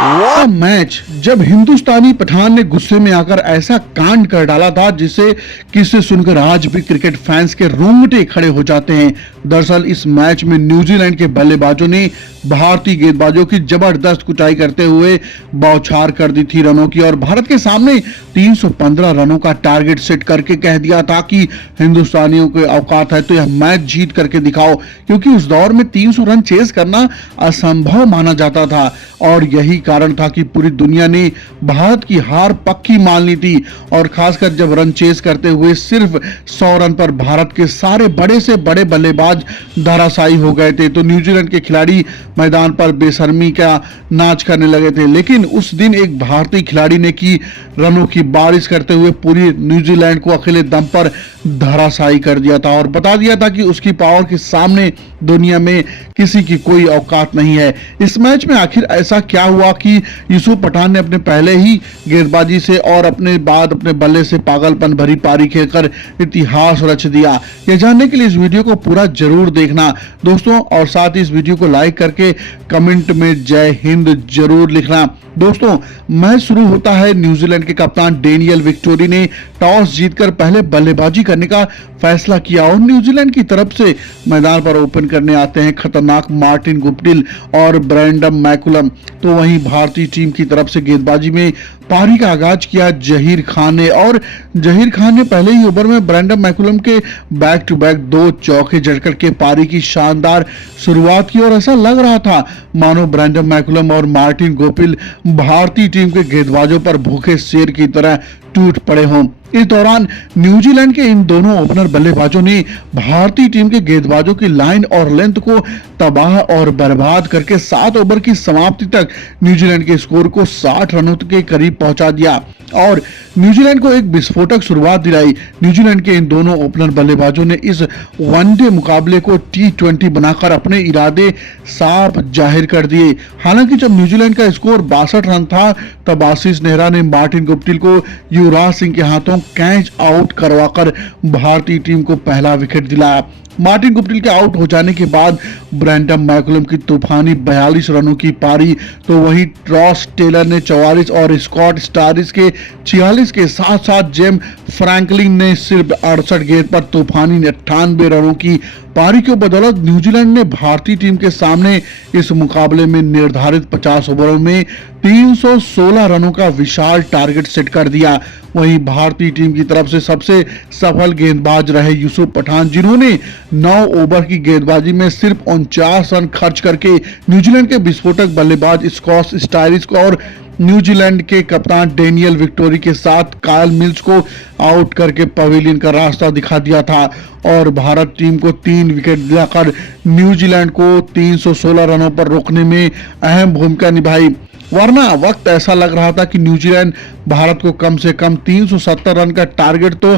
वह मैच जब हिंदुस्तानी पठान ने गुस्से में आकर ऐसा कांड कर डाला था जिसे किससे सुनकर आज भी क्रिकेट फैंस के रोंगटे खड़े हो जाते हैं। दरअसल इस मैच में न्यूजीलैंड के बल्लेबाजों ने भारतीय गेंदबाजों की जबरदस्त कुटाई करते हुए बौछार कर दी थी रनों की और भारत के सामने 315 रनों का टारगेट सेट करके कह दिया था कि हिंदुस्तानियों के औकात है तो यह मैच जीत करके दिखाओ, क्योंकि उस दौर में 300 रन चेस करना असंभव माना जाता था और यही कारण था कि पूरी दुनिया ने भारत की हार पक्की मान ली थी। और खासकर जब रन चेस करते हुए सिर्फ 100 रन पर भारत के सारे बड़े से बड़े बल्लेबाज धराशायी हो गए थे तो न्यूजीलैंड के खिलाड़ी मैदान पर बेशर्मी का नाच करने लगे थे। लेकिन उस दिन एक भारतीय खिलाड़ी ने की रनों की बारिश करते हुए पूरी न्यूजीलैंड को अकेले दम पर धराशायी कर दिया था और बता दिया था कि उसकी पावर के सामने दुनिया में किसी की कोई औकात नहीं है। इस मैच में आखिर ऐसा क्या हुआ कि यूसुफ पठान ने अपने पहले ही गेंदबाजी से और अपने बाद अपने बल्ले से पागलपन भरी पारी खेलकर इतिहास रच दिया। यह जानने के लिए इस वीडियो को पूरा जरूर देखना दोस्तों, और साथ ही इस वीडियो को लाइक करके कमेंट में जय हिंद जरूर लिखना। दोस्तों, मैच शुरू होता है। न्यूजीलैंड के कप्तान डेनियल विक्टोरी ने टॉस जीतकर पहले बल्लेबाजी करने का फैसला किया और न्यूजीलैंड की तरफ से मैदान पर ओपन करने आते हैं खतरनाक मार्टिन गुप्टिल और ब्रैंडम मैकुलम। तो वहीं भारतीय टीम की तरफ से गेंदबाजी में पारी का आगाज किया जहीर खान ने और जहीर खान ने पहले ही ओवर में ब्रैंडम मैकुलम के बैक टू बैक 2 चौके जड़कर के पारी की शानदार शुरुआत की और ऐसा लग रहा था मानो ब्रैंडम मैकुलम और मार्टिन गुप्टिल भारतीय टीम के गेंदबाजों पर भूखे शेर की तरह टूट पड़े हों। इस दौरान न्यूजीलैंड के इन दोनों ओपनर बल्लेबाजों ने भारतीय टीम के गेंदबाजों की लाइन और लेंथ को तबाह और बर्बाद करके 7 ओवर की समाप्ति तक न्यूजीलैंड के स्कोर को 60 रनों के करीब पहुंचा दिया और न्यूजीलैंड को एक विस्फोटक शुरुआत दिलाई। न्यूजीलैंड के इन दोनों ओपनर बल्लेबाजों ने इस वनडे मुकाबले को T20 बनाकर अपने इरादे साफ जाहिर कर दिए। हालांकि जब न्यूजीलैंड का स्कोर 62 रन था तब आशीष नेहरा ने मार्टिन गुप्टिल को युवराज सिंह के हाथों कैच आउट करवाकर भारतीय टीम को पहला विकेट दिलाया। मार्टिन गुप्टिल के आउट हो जाने के बाद ब्रैंडम मैकुलम की तूफानी 42 रनों की पारी, तो वहीं रॉस टेलर ने 44 और स्कॉट स्टारिस के 46 के साथ साथ जेम फ्रैंकलिन ने सिर्फ 68 गेंद पर तूफानी 98 रनों की पारी की बदौलत न्यूजीलैंड ने भारतीय टीम के सामने इस मुकाबले में निर्धारित 50 ओवरों में 316 रनों का विशाल टारगेट सेट कर दिया। वहीं भारतीय टीम की तरफ से सबसे सफल गेंदबाज रहे यूसुफ पठान, जिन्होंने 9 ओवर की गेंदबाजी में सिर्फ 49 रन खर्च करके न्यूजीलैंड के विस्फोटक बल्लेबाज स्कॉट स्टाइरिस को और न्यूजीलैंड के कप्तान डेनियल विक्टोरी के साथ कायल मिल्स को आउट करके पवेलियन का रास्ता दिखा दिया था और भारत टीम को 3 विकेट दिलाकर न्यूजीलैंड को 316 रनों पर रोकने में अहम भूमिका निभाई। वरना वक्त ऐसा लग रहा था कि न्यूजीलैंड भारत को कम से कम 370 रन का टारगेट तो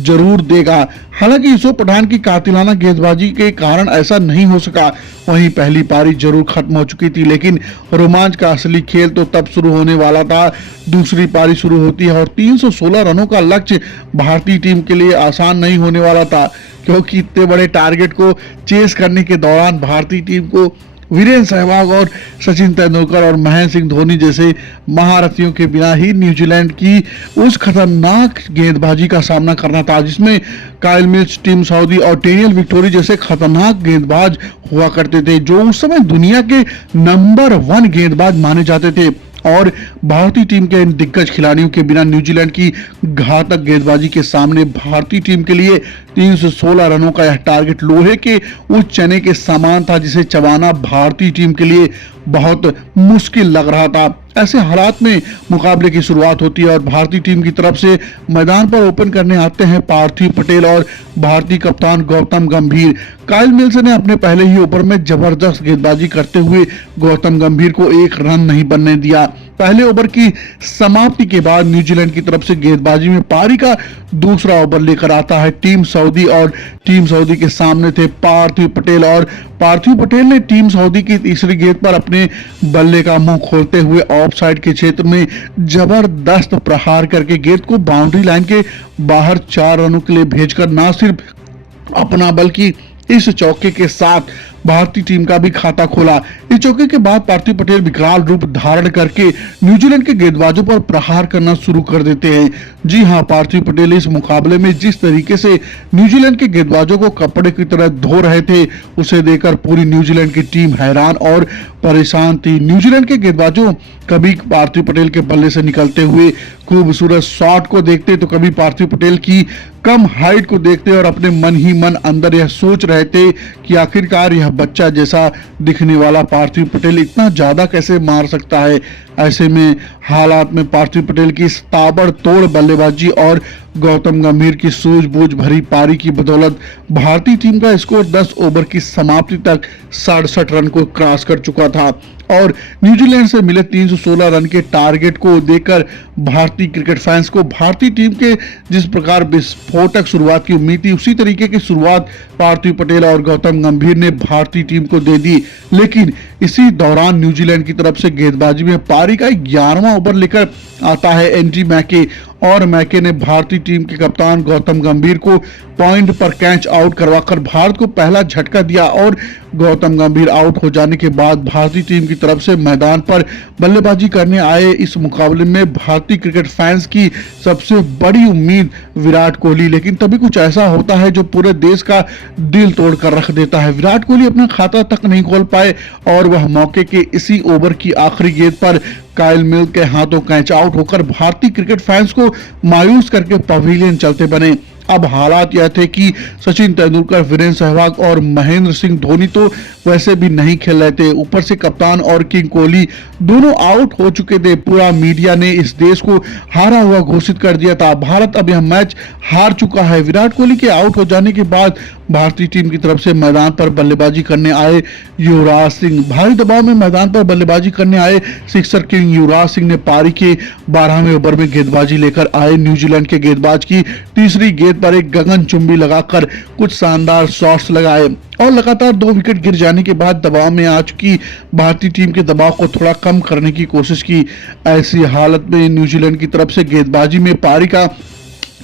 जरूर देगा। हालांकि यूसुफ पठान की कातिलाना गेंदबाजी के कारण ऐसा नहीं हो सका। वहीं पहली पारी जरूर खत्म हो चुकी थी, लेकिन रोमांच का असली खेल तो तब शुरू होने वाला था। दूसरी पारी शुरू होती है और 316 रनों का लक्ष्य भारतीय टीम के लिए आसान नहीं होने वाला था, क्योंकि इतने बड़े टारगेट को चेस करने के दौरान भारतीय टीम को वीरेंद्र सहवाग और सचिन तेंदुलकर और महेंद्र सिंह धोनी जैसे महारथियों के बिना ही न्यूजीलैंड की उस खतरनाक गेंदबाजी का सामना करना था जिसमें कायल मिल्स, टिम साउदी और डेनियल विक्टोरी जैसे खतरनाक गेंदबाज हुआ करते थे, जो उस समय दुनिया के नंबर 1 गेंदबाज माने जाते थे। और भारतीय टीम के इन दिग्गज खिलाड़ियों के बिना न्यूजीलैंड की घातक गेंदबाजी के सामने भारतीय टीम के लिए 316 रनों का यह टारगेट लोहे के उस चने के समान था जिसे चबाना भारतीय टीम के लिए बहुत मुश्किल लग रहा था। ऐसे हालात में मुकाबले की शुरुआत होती है और भारतीय टीम की तरफ से मैदान पर ओपन करने आते हैं पार्थिव पटेल और भारतीय कप्तान गौतम गंभीर। कायल मिल्स ने अपने पहले ही ओवर में जबरदस्त गेंदबाजी करते हुए गौतम गंभीर को 1 रन नहीं बनने दिया। पहले ओवर की समाप्ति के बाद न्यूजीलैंड की तरफ से गेंदबाजी में पारी का दूसरा ओवर लेकर आता है टीम सऊदी और टीम सऊदी के सामने थे पार्थिव पटेल और पार्थिव पटेल ने टीम सऊदी की तीसरी गेंद पर अपने बल्ले का मुंह खोलते हुए ऑफ साइड के क्षेत्र में जबरदस्त प्रहार करके गेंद को बाउंड्री लाइन के बाहर 4 रनों के लिए भेजकर न सिर्फ अपना बल्कि इस चौके के साथ भारतीय टीम का भी खाता खोला। इस चौके के बाद पार्थिव पटेल विकराल रूप धारण करके न्यूजीलैंड के गेंदबाजों पर प्रहार करना शुरू कर देते हैं। जी हां, पार्थिव पटेल इस मुकाबले में जिस तरीके से न्यूजीलैंड के गेंदबाजों को कपड़े की तरह धो रहे थे, उसे देखकर पूरी न्यूजीलैंड की टीम हैरान और परेशान थी। न्यूजीलैंड के गेंदबाजों कभी पार्थिव पटेल के बल्ले से निकलते हुए खूबसूरत शॉट को देखते तो कभी पार्थिव पटेल की कम हाइट को देखते और अपने मन ही मन अंदर यह सोच रहे थे कि आखिरकार यह बच्चा जैसा दिखने वाला पार्थिव पटेल इतना ज्यादा कैसे मार सकता है। ऐसे में हालात में पार्थिव पटेल की ताबड़तोड़ बल्लेबाजी और गौतम गंभीर की सूझबूझ भरी पारी की बदौलत भारतीय टीम का स्कोर 10 ओवर की समाप्ति तक 67 रन को क्रॉस कर चुका था और न्यूजीलैंड से मिले 316 रन के टारगेट को देखकर भारतीय क्रिकेट फैंस को भारतीय टीम के जिस प्रकार विस्फोटक शुरुआत की उम्मीद थी, उसी तरीके की शुरुआत पार्थिव पटेल और गौतम गंभीर ने भारतीय टीम को दे दी। लेकिन इसी दौरान न्यूजीलैंड की तरफ से गेंदबाजी में पारी का 11वां ओवर लेकर आता है एंडी मैके और मैके ने भारतीय टीम के कप्तान गौतम गंभीर को पॉइंट पर कैच आउट करवाकर भारत को पहला झटका दिया और गौतम गंभीर आउट हो जाने के बाद भारतीय टीम की तरफ से मैदान पर बल्लेबाजी करने आए इस मुकाबले में भारतीय क्रिकेट फैंस की सबसे बड़ी उम्मीद विराट कोहली। लेकिन तभी कुछ ऐसा होता है जो पूरे देश का दिल तोड़ कर रख देता है। विराट कोहली अपना खाता तक नहीं खोल पाए और वह मौके के इसी ओवर की आखिरी गेंद पर काइल मिल्क के हाथों कैच आउट होकर भारतीय क्रिकेट फैंस को मायूस करके पवेलियन चलते बने। अब हालात यह थे कि सचिन तेंदुलकर, वीरेंद्र सहवाग और महेंद्र सिंह धोनी तो वैसे भी नहीं खेल रहे थे, ऊपर से कप्तान और किंग कोहली दोनों आउट हो चुके थे। पूरा मीडिया ने इस देश को हारा हुआ घोषित कर दिया था। भारत अब यह मैच हार चुका है। विराट कोहली के आउट हो जाने के बाद भारतीय टीम की तरफ से मैदान पर बल्लेबाजी करने आए युवराज सिंह। भारी दबाव में मैदान पर बल्लेबाजी करने आए सिक्सर किंग युवराज सिंह ने पारी के 12वें ओवर में गेंदबाजी लेकर आए न्यूजीलैंड के गेंदबाज की तीसरी गेंद पर एक गगनचुंबी लगाकर कुछ शानदार शॉट्स लगाए और लगातार 2 विकेट गिर जाने के बाद दबाव में आ चुकी भारतीय टीम के दबाव को थोड़ा कम करने की कोशिश की। ऐसी हालत में न्यूजीलैंड की तरफ से गेंदबाजी में पारी का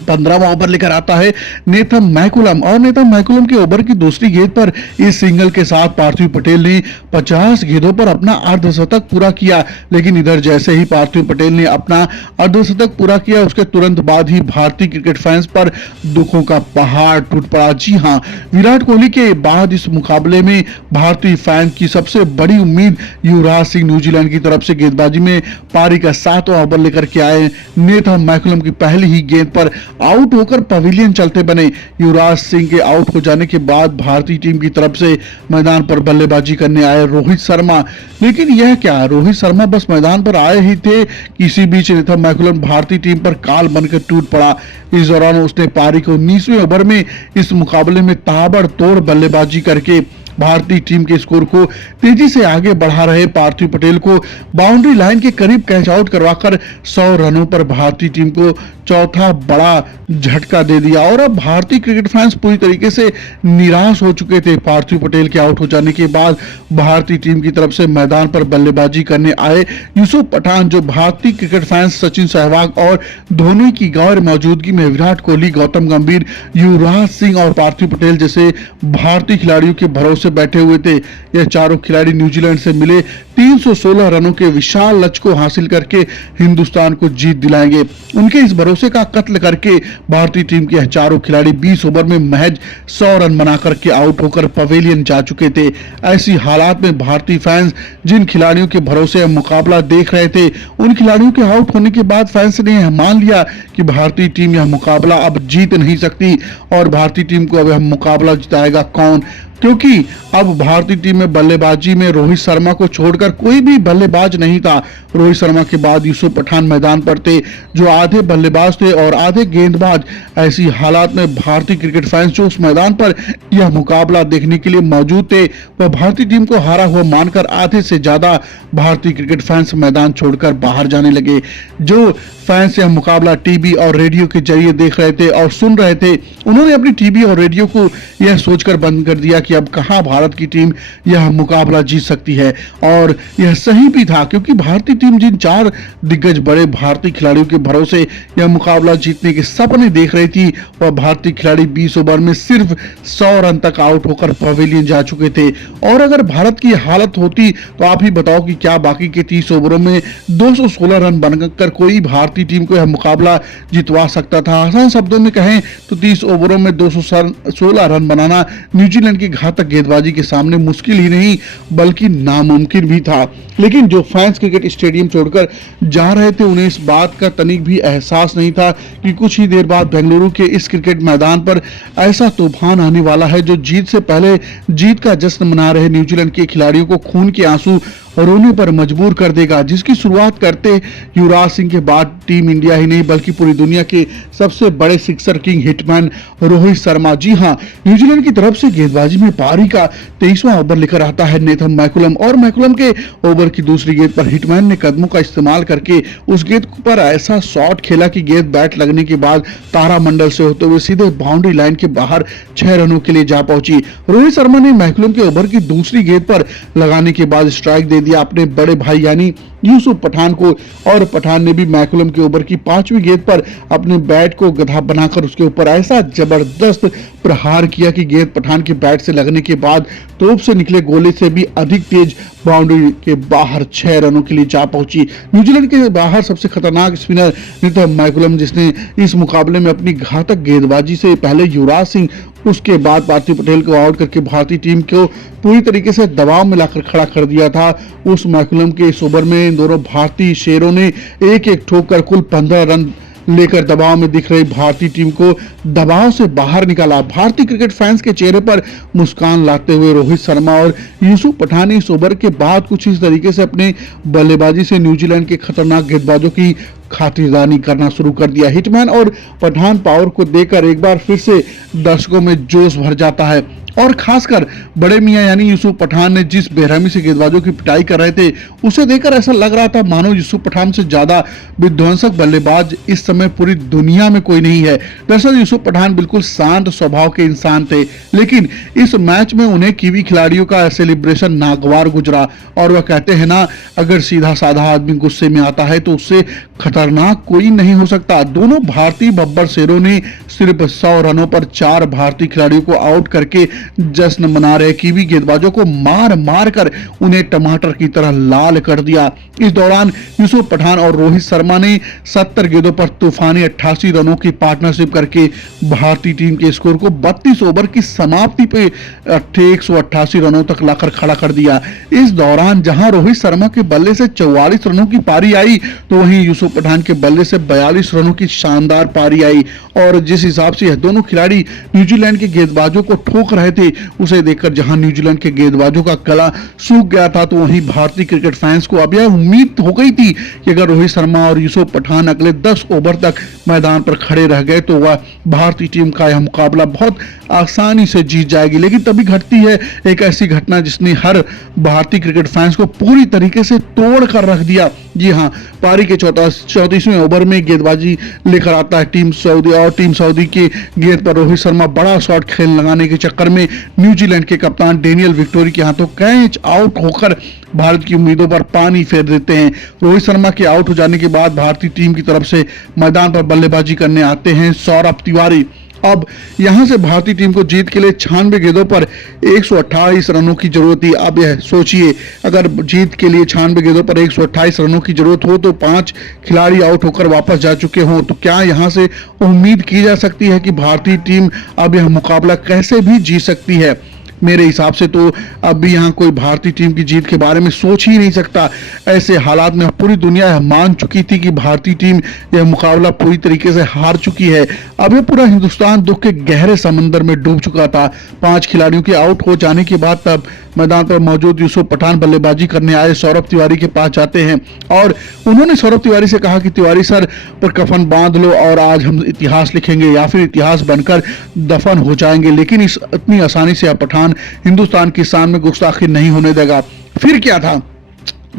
15वां ओवर लेकर आता है नेथन मैकुलम और नेथन मैकुलम के ओवर की दूसरी गेंद पर इस सिंगल के साथ पार्थिव पटेल ने 50 गेंदों पर अपना अर्धशतक पूरा किया। लेकिन इधर जैसे ही पार्थिव पटेल ने अपना अर्धशतक पूरा किया, उसके तुरंत बाद ही भारतीय क्रिकेट फैंस पर दुखों का पहाड़ टूट पड़ा। जी हां, विराट कोहली के बाद इस मुकाबले में भारतीय फैन की सबसे बड़ी उम्मीद युवराज सिंह न्यूजीलैंड की तरफ से गेंदबाजी में पारी का 7वां ओवर लेकर के आए। नेथन मैकुलम की पहली ही गेंद पर आउट होकर पवेलियन चलते बने। युवराज सिंह के आउट हो जाने के बाद भारतीय टीम की तरफ से मैदान पर बल्लेबाजी करने आए रोहित शर्मा। लेकिन यह क्या, रोहित शर्मा बस मैदान पर आए ही थे कि इसी बीच नेथन मैकुलम भारतीय टीम पर काल बनकर टूट पड़ा। इस दौरान उसने पारी को 19वें ओवर में इस मुकाबले में ताबड़तोड़ बल्लेबाजी करके भारतीय टीम के स्कोर को तेजी से आगे बढ़ा रहे पार्थिव पटेल को बाउंड्री लाइन के करीब कैच आउट करवाकर 100 रनों पर भारतीय टीम को चौथा बड़ा झटका दे दिया। और अब भारतीय क्रिकेट फैंस पूरी तरीके से निराश हो चुके थे। पार्थिव पटेल के आउट हो जाने के बाद भारतीय टीम की तरफ से मैदान पर बल्लेबाजी करने आए यूसुफ पठान, जो भारतीय क्रिकेट फैंस सचिन सहवाग और धोनी की गैर मौजूदगी में विराट कोहली, गौतम गंभीर, युवराज सिंह और पार्थिव पटेल जैसे भारतीय खिलाड़ियों के भरोसे बैठे हुए थे। यह चारों खिलाड़ी न्यूजीलैंड से मिले 316 रनों के विशाल लक्ष्य को हासिल करके हिंदुस्तान को जीत दिलाएंगे। उनके इस भरोसे का कत्ल करके भारतीय टीम के चारों खिलाड़ी 20 ओवर में महज 100 रन बना करके आउट होकर पवेलियन जा चुके थे। ऐसी हालात में भारतीय फैंस जिन खिलाड़ियों के भरोसे मुकाबला देख रहे थे, उन खिलाड़ियों के आउट होने के बाद फैंस ने यह मान लिया कि भारतीय टीम यह मुकाबला अब जीत नहीं सकती और भारतीय टीम को अब यह मुकाबला जिताएगा कौन, क्योंकि अब भारतीय टीम में बल्लेबाजी में रोहित शर्मा को छोड़कर कोई भी बल्लेबाज नहीं था। रोहित शर्मा के बाद यूसुफ पठान मैदान पर थे, जो आधे बल्लेबाज थे और आधे गेंदबाज। ऐसी हालात में भारतीय क्रिकेट फैंस जो उस मैदान पर यह मुकाबला देखने के लिए मौजूद थे, वह भारतीय टीम को हारा हुआ मानकर आधे से ज्यादा भारतीय क्रिकेट फैंस मैदान छोड़कर बाहर जाने लगे। जो फैंस यह मुकाबला टीवी और रेडियो के जरिए देख रहे थे और सुन रहे थे, उन्होंने अपनी टीवी और रेडियो को यह सोचकर बंद कर दिया कि अब कहां भारत की टीम यह मुकाबला जीत सकती है। और यह सही भी था, क्योंकि भारतीय टीम जिन 4 दिग्गज बड़े भारतीय खिलाड़ियों के भरोसे यह मुकाबला जीतने के सपने देख रही थी, वह भारतीय खिलाड़ी 20 ओवर में सिर्फ 100 रन तक आउट होकर पवेलियन जा चुके थे। और अगर भारत की हालत होती तो आप ही बताओ कि क्या बाकी के 30 ओवरों में 216 रन बनकर कोई भारतीय टीम को यह मुकाबला जितवा सकता था। आसान शब्दों में कहें तो 30 ओवरों में 216 रन बनाना न्यूजीलैंड की घातक गेंदबाजी के सामने मुश्किल ही नहीं बल्कि नामुमकिन भी था। लेकिन जो फैंस क्रिकेट स्टेडियम छोड़कर जा रहे थे उन्हें इस बात का तनिक भी एहसास नहीं था कि कुछ ही देर बाद बेंगलुरु के इस क्रिकेट मैदान पर ऐसा तूफान आने वाला है जो जीत से पहले जीत का जश्न मना रहे न्यूजीलैंड के खिलाड़ियों को खून के आंसू रोने पर मजबूर कर देगा, जिसकी शुरुआत करते युवराज सिंह के बाद टीम इंडिया ही नहीं बल्कि पूरी दुनिया के सबसे बड़े sixer king hitman Rohit Sharma. जी हां, न्यूजीलैंड की तरफ से गेंदबाजी में पारी का 23वां ओवर लेकर आता है नेथन मैकुलम, और मैकुलम के ओवर की दूसरी गेंद पर हिटमैन ने कदमों का इस्तेमाल करके उस गेंद पर ऐसा शॉट खेला कि गेंद बैट लगने के बाद तारामंडल से होते हुए सीधे बाउंड्री लाइन के बाहर 6 रनों के लिए जा पहुंची। रोहित शर्मा ने मैकुलम के ओवर की दूसरी गेंद पर लगाने के बाद स्ट्राइक दे दिया अपने बड़े भाई यानी यूसुफ पठान को, और पठान ने भी मैकुलम के ओवर की 5वीं गेंद पर अपने बैट को गधा बनाकर उसके ऊपर ऐसा जबरदस्त प्रहार किया कि गेंद पठान के बैट से लगने के बाद तोप से निकले गोले से भी अधिक तेज बाउंड्री के बाहर 6 रनों के लिए जा पहुंची। न्यूजीलैंड के बाहर सबसे खतरनाक स्पिनर नेथन मैकुलम, जिसने इस मुकाबले में अपनी घातक गेंदबाजी से पहले युवराज सिंह उसके बाद पार्थिव पटेल को आउट करके भारतीय टीम को पूरी तरीके से दबाव में लाकर खड़ा कर दिया था। उस मैकुलम के इस ओवर में दोनों भारतीय शेरों ने एक एक ठोक कर कुल 15 रन लेकर दबाव में दिख रही भारतीय टीम को दबाव से बाहर निकाला। भारतीय क्रिकेट फैंस के चेहरे पर मुस्कान लाते हुए रोहित शर्मा और यूसुफ पठान ने इस ओवर के बाद कुछ इस तरीके से अपने बल्लेबाजी से न्यूजीलैंड के खतरनाक गेंदबाजों की खातिरदारी करना शुरू कर दिया। हिटमैन और पठान पावर को देखकर एक बार फिर से दर्शकों में जोश भर जाता है, और खासकर बड़े मियां यानी यूसुफ पठान ने जिस बेरहमी से गेंदबाजों की पिटाई कर रहे थे उसे देखकर ऐसा लग रहा था मानो यूसुफ पठान से ज्यादा विध्वंसक बल्लेबाज इस समय पूरी दुनिया में कोई नहीं है। दरअसल यूसुफ पठान बिल्कुल शांत स्वभाव के इंसान थे, लेकिन इस मैच में उन्हें कीवी खिलाड़ियों का सेलिब्रेशन नागवार गुजरा, और वह कहते हैं ना, अगर सीधा साधा आदमी गुस्से में आता है तो उससे खतरनाक कोई नहीं हो सकता। दोनों भारतीय बब्बर शेरों ने सिर्फ 100 रनों पर 4 भारतीय खिलाड़ियों को आउट करके जश्न मना रहे कीवी गेंदबाजों को मार मार कर उन्हें टमाटर की तरह लाल कर दिया। इस दौरान यूसुफ पठान और रोहित शर्मा ने 70 गेंदों पर तूफानी 88 रनों की पार्टनरशिप करके भारतीय टीम के स्कोर को 32 ओवर की समाप्ति पे 188 रनों तक लाकर खड़ा कर दिया। इस दौरान जहां रोहित शर्मा के बल्ले से 44 रनों की पारी आई तो वहीं यूसुफ पठान के बल्ले से 42 रनों की शानदार पारी आई, और जिस हिसाब से यह दोनों खिलाड़ी न्यूजीलैंड के गेंदबाजों को ठोक रहे थे उसे देखकर जहां न्यूजीलैंड के गेंदबाजों का गला सूख गया था तो वहीं भारतीय क्रिकेट फैंस को अब यह उम्मीद हो गई थी कि अगर रोहित शर्मा और यूसुफ पठान अगले 10 ओवर तक मैदान पर खड़े रह गए तो वह भारतीय टीम का यह मुकाबला बहुत आसानी से जीत जाएगी। लेकिन तभी घटती है एक ऐसी घटना जिसने हर भारतीय क्रिकेट फैंस को पूरी तरीके से तोड़ कर रख दिया। जी हां, पारी के 34वें ओवर में गेंदबाजी लेकर आता है टीम सऊदी, और टीम सऊदी की गेंद पर रोहित शर्मा बड़ा शॉट खेल लगाने के चक्कर में न्यूजीलैंड के कप्तान डेनियल विक्टोरी के हाथों कैच आउट होकर भारत की उम्मीदों पर पानी फेर देते हैं। रोहित शर्मा के आउट हो जाने के बाद भारतीय टीम की तरफ से मैदान पर बल्लेबाजी करने आते हैं सौरभ तिवारी। अब यहां से भारतीय टीम को जीत के लिए 96 गेंदों पर 128 रनों की जरूरत थी। अब यह सोचिए, अगर जीत के लिए 96 गेंदों पर 128 रनों की जरूरत हो तो 5 खिलाड़ी आउट होकर वापस जा चुके हों, तो क्या यहां से उम्मीद की जा सकती है कि भारतीय टीम अब यह मुकाबला कैसे भी जीत सकती है? मेरे हिसाब से तो अब भी यहाँ कोई भारतीय टीम की जीत के बारे में सोच ही नहीं सकता। ऐसे हालात में पूरी दुनिया मान चुकी थी कि भारतीय टीम यह मुकाबला पूरी तरीके से हार चुकी है। अब यह पूरा हिंदुस्तान दुख के गहरे समंदर में डूब चुका था। 5 खिलाड़ियों के आउट हो जाने के बाद तब मैदान पर मौजूद यूसुफ पठान बल्लेबाजी करने आए सौरभ तिवारी के पास जाते हैं और उन्होंने सौरभ तिवारी से कहा कि तिवारी सर पर कफन बांध लो और आज हम इतिहास लिखेंगे या फिर इतिहास बनकर दफन हो जाएंगे, लेकिन इतनी आसानी से अब पठान हिंदुस्तान की शान में गुस्ताखी नहीं होने देगा। फिर क्या था,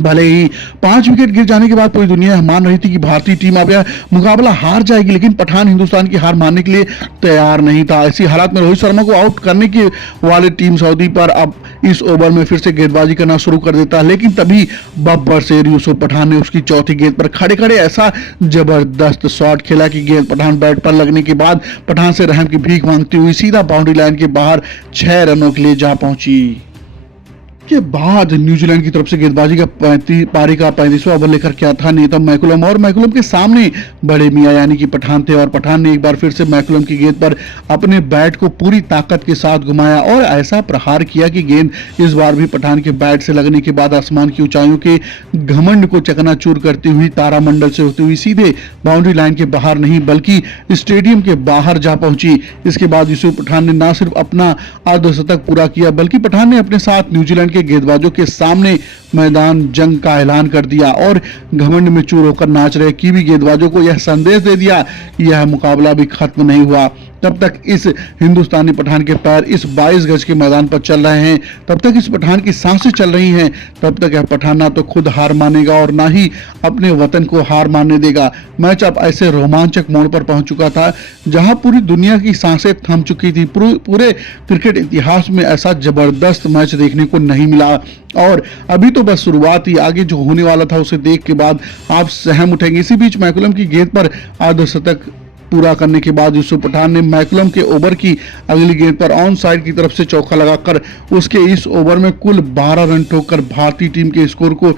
भले ही 5 विकेट गिर जाने के बाद पूरी दुनिया मान रही थी कि भारतीय टीम अब यह मुकाबला हार जाएगी, लेकिन पठान हिंदुस्तान की हार मानने के लिए तैयार नहीं था। ऐसी हालात में रोहित शर्मा को आउट करने के वाले टीम सऊदी पर अब इस ओवर में फिर से गेंदबाजी करना शुरू कर देता है, लेकिन तभी बब्बर शेर यूसुफ पठान ने उसकी चौथी गेंद पर खड़े खड़े ऐसा जबरदस्त शॉट खेला कि गेंद पठान बैट पर लगने के बाद पठान से रहम की भीख मांगती हुई सीधा बाउंड्री लाइन के बाहर 6 रनों के लिए जा पहुंची। के बाद न्यूजीलैंड की तरफ से गेंदबाजी का पारी का 35वां ओवर लेकर क्या था नेतम मैकुलम, और मैकुलम के सामने बड़े मियां यानी कि पठान थे, और पठान ने एक बार फिर से मैकुलम की गेंद पर अपने बैट को पूरी ताकत के साथ घुमाया और ऐसा प्रहार किया कि गेंद इस बार भी पठान के बैट से लगने के बाद आसमान की ऊंचाइयों के घमंड को चकनाचूर करती हुई तारामंडल से होती हुई सीधे बाउंड्री लाइन के बाहर नहीं बल्कि स्टेडियम के बाहर जा पहुंची। इसके बाद यूसुफ पठान ने न सिर्फ अपना अर्धशतक पूरा किया बल्कि पठान ने अपने साथ न्यूजीलैंड गेंदबाजों के सामने मैदान जंग का ऐलान कर दिया और घमंड में चूर होकर नाच रहे कीवी गेंदबाजों को यह संदेश दे दिया कि यह मुकाबला भी खत्म नहीं हुआ। तब तक इस हिंदुस्तानी पठान के पैर इस 22 गज के मैदान पर चल रहे हैं, तब तक इस पठान की सांसें चल रही हैं, तब तक यह पठान ना तो खुद हार मानेगा और ना ही अपने वतन को हार मानने देगा। मैच अब ऐसे रोमांचक मोड़ पर पहुंच चुका था जहां पूरी दुनिया की सांसें थम चुकी थी। पूरे क्रिकेट इतिहास में ऐसा जबरदस्त मैच देखने को नहीं मिला और अभी तो बस शुरुआत ही, आगे जो होने वाला था उसे देख के बाद आप सहम उठेंगे। इसी बीच मैकुलम की गेंद पर अर्धशतक पूरा करने के बाद यूसुफ पठान ने मैकुलम के ओवर की अगली गेंद पर ऑन साइड की तरफ से चौका लगाकर उसके इस ओवर में कुल 12 रन ठोककर भारतीय टीम के स्कोर को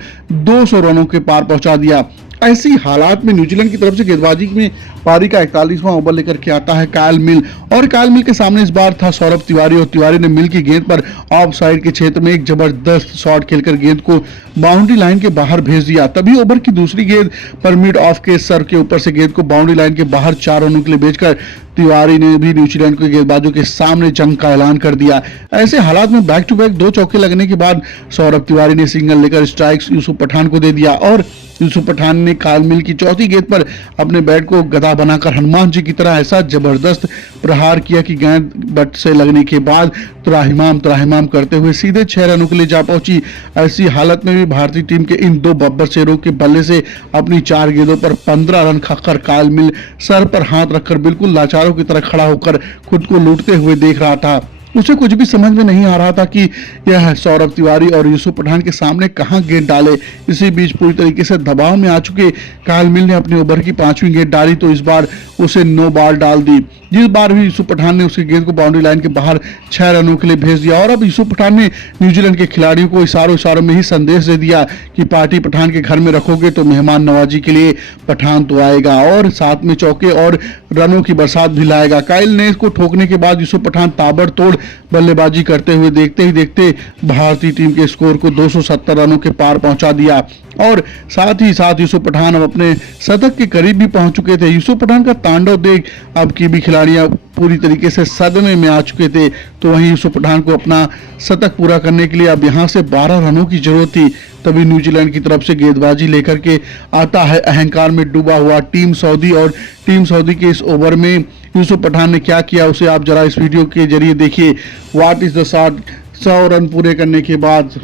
200 रनों के पार पहुंचा दिया। ऐसी हालात में न्यूजीलैंड की तरफ से गेंदबाजी में पारी का 41वां ओवर लेकर के आता है कायल मिल, और कायल मिल के सामने इस बार था सौरभ तिवारी, और तिवारी ने मिल की गेंद पर ऑफ साइड के क्षेत्र में एक जबरदस्त शॉट खेलकर गेंद को बाउंड्री लाइन के बाहर भेज दिया। तभी ओवर की दूसरी गेंद पर मिड ऑफ के सर के ऊपर से गेंद को बाउंड्री लाइन के बाहर 4 रनों के लिए भेजकर तिवारी ने भी न्यूजीलैंड के गेंदबाजों के सामने जंग का ऐलान कर दिया। ऐसे हालात में बैक टू बैक 2 चौके लगने के बाद सौरभ तिवारी ने सिंगल लेकर स्ट्राइक यूसुफ पठान को दे दिया और यूसुफ पठान ने कायल मिल की चौथी गेंद पर अपने बैट को गदा बनाकर हनुमान जी की तरह ऐसा जबरदस्त प्रहार किया कि गेंद बट से लगने के बाद त्राहिमाम करते हुए सीधे 6 रनों के लिए जा पहुंची। ऐसी हालत में भी भारतीय टीम के इन 2 बब्बर शेरों के बल्ले से अपनी 4 गेंदों पर 15 रन खाकर कायल मिल सर पर हाथ रखकर बिल्कुल लाचारों की तरह खड़ा होकर खुद को लूटते हुए देख रहा था। उसे कुछ भी समझ में नहीं आ रहा था कि यह सौरभ तिवारी और यूसुफ पठान के सामने कहां गेंद डाले। इसी बीच पूरी तरीके से दबाव में आ चुके कायल मिल ने अपने ओवर की 5वीं गेंद डाली तो इस बार उसे 9 बॉल डाल दी। जिस बार भी यूसुफ पठान ने उसकी गेंद को बाउंड्री लाइन के बाहर 6 रनों के लिए भेज दिया और अब यूसुफ पठान ने न्यूजीलैंड के खिलाड़ियों को इशारों में ही संदेश दे दिया कि पार्टी पठान के घर में रखोगे तो मेहमान नवाजी के लिए पठान तो आएगा और साथ में चौके और रनों की बरसात भी लाएगा। कायल ने इसको ठोकने के बाद यूसुफ पठान ताबड़तोड़ बल्लेबाजी करते हुए देखते ही देखते भारतीय टीम के स्कोर को 270 रनों के पार पहुंचा दिया और साथ ही साथ यूसुफ पठान अब अपने शतक के करीब भी पहुंच चुके थे। यूसुफ पठान का तांडव देख अब की भी खिलाड़ियां पूरी तरीके से सदमे में आ चुके थे, तो वहीं यूसुफ पठान को अपना शतक पूरा करने के लिए अब यहां से 12 रनों की जरूरत थी। तभी न्यूजीलैंड की तरफ से गेंदबाजी लेकर के आता है अहंकार में डूबा हुआ टीम सऊदी, और टीम सऊदी के इस ओवर में यूसुफ पठान ने क्या किया उसे आप जरा इस वीडियो के जरिए देखिए। What is the shot. 100 run पूरे करने के बाद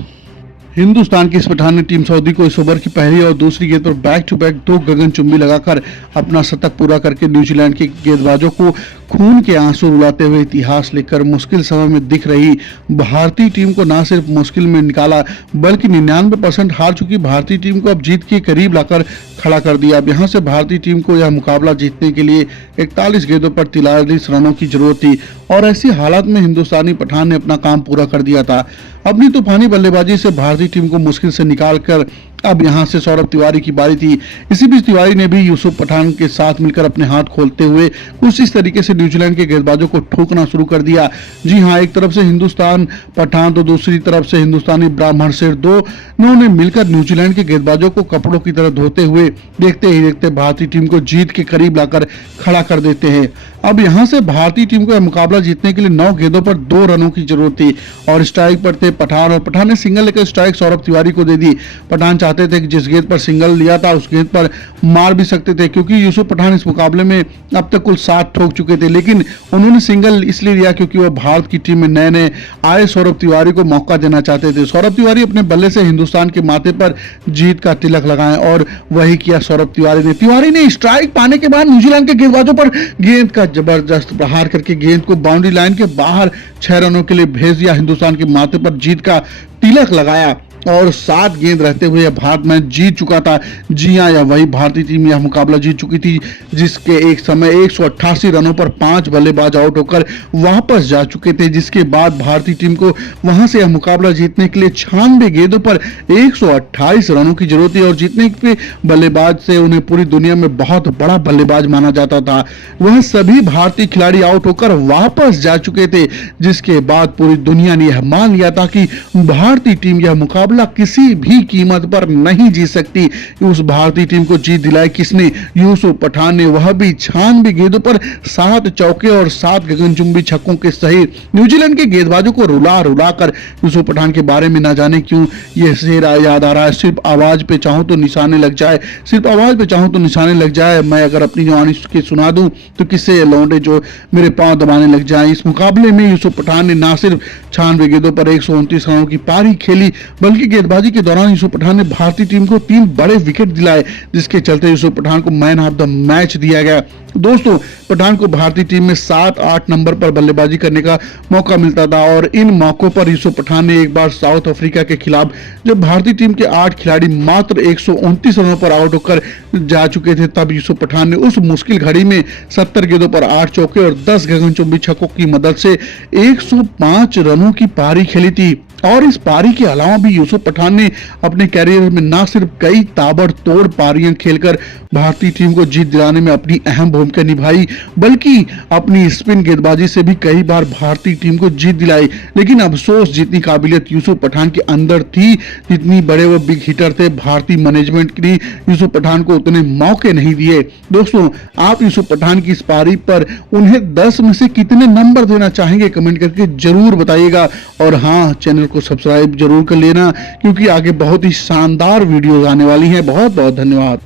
हिंदुस्तान की इस पठान ने टीम सऊदी को इस ओवर की पहली और दूसरी गेंद पर बैक टू बैक 2 गगनचुंबी लगाकर अपना शतक पूरा करके न्यूजीलैंड के गेंदबाजों को खून के आंसू रुलाते हुए इतिहास लिखकर मुश्किल समय में दिख रही भारतीय टीम को न सिर्फ मुश्किल में निकाला बल्कि 99% हार चुकी भारतीय टीम को अब जीत के करीब लाकर खड़ा कर दिया। अब यहाँ से भारतीय टीम को यह मुकाबला जीतने के लिए 41 गेंदों पर 43 रनों की जरूरत थी और ऐसी हालात में हिंदुस्तानी पठान ने अपना काम पूरा कर दिया था। अपनी तूफानी बल्लेबाजी से भारतीय टीम को मुश्किल से निकालकर अब यहां से सौरभ तिवारी की बारी थी। इसी बीच तिवारी ने भी यूसुफ पठान के साथ मिलकर अपने हाथ खोलते हुए कुछ इस तरीके से न्यूजीलैंड के गेंदबाजों को ठोकना शुरू कर दिया। जी हां, एक तरफ से हिंदुस्तान पठान तो दूसरी तरफ से हिंदुस्तानी ब्राह्मण शेर, दोनों ने मिलकर न्यूजीलैंड के गेंदबाजों को कपड़ों की तरह धोते हुए देखते ही देखते भारतीय टीम को जीत के करीब लाकर खड़ा कर देते हैं। अब यहां से भारतीय टीम को यह मुकाबला जीतने के लिए 9 गेंदों पर 2 रनों की जरूरत थी और स्ट्राइक पर थे पठान, और पठान ने सिंगल लेकर स्ट्राइक सौरभ तिवारी को दे दी। पठान चाहते थे कि जिस गेंद पर सिंगल लिया था उस गेंद पर मार भी सकते थे, क्योंकि यूसुफ पठान इस मुकाबले में अब तक कुल 7 ठोक चुके थे, लेकिन उन्होंने सिंगल इसलिए लिया क्योंकि वह भारत की टीम में नए नए आए सौरभ तिवारी को मौका देना चाहते थे। सौरभ तिवारी अपने बल्ले से हिंदुस्तान के माथे पर जीत का तिलक लगाएं, और वही किया सौरभ तिवारी ने स्ट्राइक पाने के बाद न्यूजीलैंड के गेंदबाजों पर गेंद का जबरदस्त प्रहार करके गेंद को बाउंड्री लाइन के बाहर 6 रनों के लिए भेज दिया। हिंदुस्तान के माथे पर जीत का तिलक लगाया और 7 गेंद रहते हुए भारत मैच जीत चुका था। जी हां, यह वही भारतीय टीम यह मुकाबला जीत चुकी थी जिसके एक समय 188 रनों पर 5 बल्लेबाज आउट होकर वापस जा चुके थे, जिसके बाद भारतीय टीम को वहां से यह मुकाबला जीतने के लिए 96 गेंदों पर 128 रनों की जरूरत थी और जीतने के बल्लेबाज से उन्हें पूरी दुनिया में बहुत बड़ा बल्लेबाज माना जाता था। वह सभी भारतीय खिलाड़ी आउट होकर वापस जा चुके थे, जिसके बाद पूरी दुनिया ने यह मान लिया था कि भारतीय टीम यह मुकाबला किसी भी कीमत पर नहीं जीत सकती। उस भारतीय टीम को जीत दिलाई किसने? यूसुफ पठान ने, वह भी 96 गेंदों पर 7 चौके और 7 गगनचुंबी छक्कों के सहित न्यूजीलैंड के गेंदबाजों को रुला रुला कर। यूसुफ पठान के बारे में ना जाने क्यों यह शेर याद आ रहा है, सिर्फ आवाज पे चाहूं तो निशाने लग जाए, सिर्फ आवाज पे चाहूं तो निशाने लग जाए। मैं अगर अपनी जवानी के सुना दूं तो किससे लौंडे जो मेरे पांव दबाने लग जाए। इस मुकाबले में यूसुफ पठान ने ना सिर्फ 96 गेंदों पर 129 रनों की पारी खेली, बल्कि गेंदबाजी के दौरान यूसुफ पठान ने भारतीय टीम को 3 बड़े विकेट दिलाए, जिसके चलते यूसुफ पठान को मैन ऑफ द मैच दिया गया। दोस्तों, पठान को भारतीय टीम में 7-8 नंबर पर बल्लेबाजी करने का मौका मिलता था और इन मौकों पर यूसुफ पठान ने एक बार साउथ अफ्रीका के खिलाफ, जब भारतीय टीम के 8 खिलाड़ी मात्र 129 रनों पर आउट होकर जा चुके थे, तब यूसुफ पठान ने उस मुश्किल घड़ी में 70 गेंदों पर 8 चौके और 10 गगनचुंबी छक्कों की मदद से 105 रनों की पारी खेली थी। और इस पारी के अलावा भी यूसुफ पठान ने अपने कैरियर में ना सिर्फ कई ताबड़तोड़ पारियां खेलकर भारतीय टीम को जीत दिलाने में अपनी अहम भूमिका निभाई, बल्कि अपनी स्पिन गेंदबाजी से भी कई बार भारतीय टीम को जीत दिलाई। लेकिन अफसोस, जितनी काबिलियत यूसुफ पठान के अंदर थी, जितनी बड़े वो बिग हिटर थे, भारतीय मैनेजमेंट ने यूसुफ पठान को उतने मौके नहीं दिए। दोस्तों, आप यूसुफ पठान की इस पारी पर उन्हें 10 में से कितने नंबर देना चाहेंगे? कमेंट करके जरूर बताइएगा। और हाँ, चैनल को सब्सक्राइब जरूर कर लेना, क्योंकि आगे बहुत ही शानदार वीडियोस आने वाली हैं। बहुत बहुत धन्यवाद।